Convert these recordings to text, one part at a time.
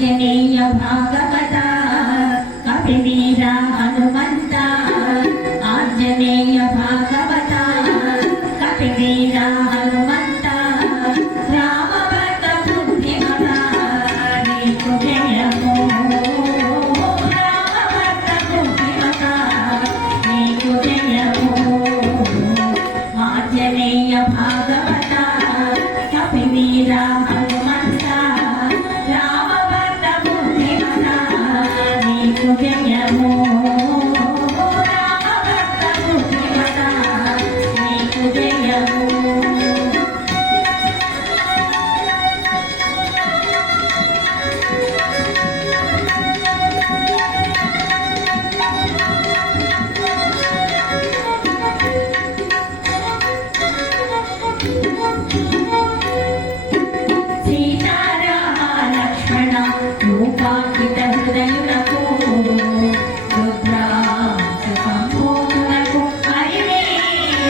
ఆంజనేయ భాగవత కపివీర హనుమంత ఆంజనేయ భాగవత కపివీర హనుమంత రామభద్ర బుద్ధిమత నీకు జయము రామభద్ర బుద్ధిమత నీకు జయము ఆంజనేయ భాగవత కపివీర హనుమంత రామభద్ర బుద్ధిమత నీకు జయము రామభద్ర బుద్ధిమత నీకు జయము రూపాంకిత హృదయులకు రుద్రాంశ సంభూతులకు హరివీరభీకరులకు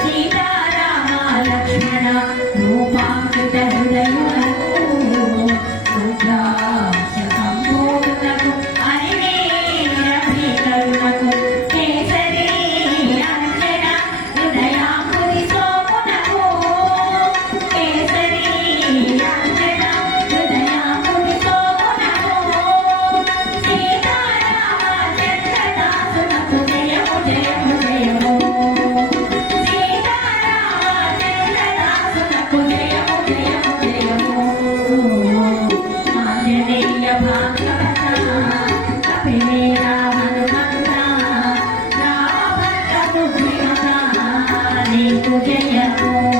సీతారామ లక్ష్మణ రూపాంకిత హృదయులకు రుద్రాంశ సంభూతులకు హరివీరభీకరులకు కేసరి అంజన హృదయాంబుది సోమునకు కేసరి అంజన నీకు జయము